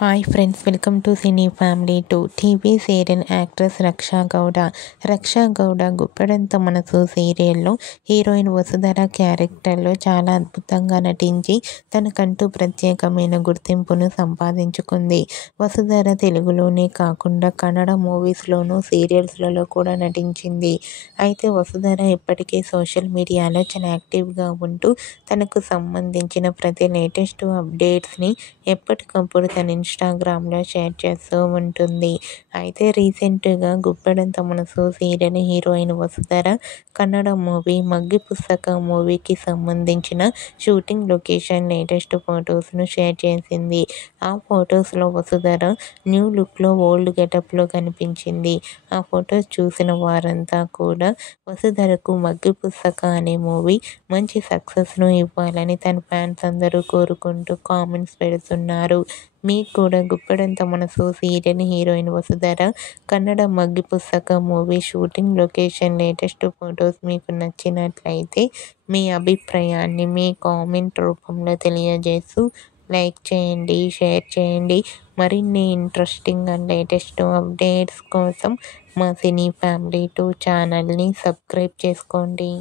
Hi friends, welcome to cine family 2. TV serial actress Raksha Gowda. Raksha Gowda Guppedantha Manasu సీరియల్లో heroine Vasudhara క్యారెక్టర్లో చాలా అద్భుతంగా నటించి తనకంటూ ప్రత్యేకమైన గుర్తింపును సంపాదించుకుంది. వసుధర తెలుగులోనే కాకుండా కన్నడ మూవీస్లోనూ సీరియల్స్లలో కూడా నటించింది. అయితే వసుధర ఇప్పటికే సోషల్ మీడియాలో చాలా యాక్టివ్గా ఉంటూ తనకు సంబంధించిన ప్రతి లేటెస్ట్ అప్డేట్స్ని ఎప్పటికప్పుడు తన ఇన్స్టాగ్రామ్లో షేర్ చేస్తూ ఉంటుంది. అయితే రీసెంట్గా Guppedantha Manasu serial heroine Vasudhara Kannada movie Maggi Pustaka మూవీకి సంబంధించిన షూటింగ్ లొకేషన్ లేటెస్ట్ ఫొటోస్ను షేర్ చేసింది. ఆ ఫొటోస్లో వసుధర న్యూ లుక్లో ఓల్డ్ గెటప్లో కనిపించింది. ఆ ఫొటోస్ చూసిన వారంతా కూడా వసుధరకు మగ్గి పుస్తక అనే మూవీ మంచి సక్సెస్ను ఇవ్వాలని తన ఫ్యాన్స్ అందరూ కోరుకుంటూ కామెంట్స్ పెడుతున్నారు. మీకు కూడా గుప్పెడంత మనసు సీరియల్ హీరోయిన్ వసుధర కన్నడ మగ్గి పుస్తక movie shooting location latest photos మీకు నచ్చినట్లయితే మీ అభిప్రాయాన్ని మీ కామెంట్ రూపంలో తెలియజేస్తూ లైక్ చేయండి, షేర్ చేయండి. మరిన్ని ఇంట్రెస్టింగ్ అండ్ లేటెస్ట్ అప్డేట్స్ కోసం మా సినీ ఫ్యామిలీ 2 ఛానల్ని సబ్స్క్రైబ్ చేసుకోండి.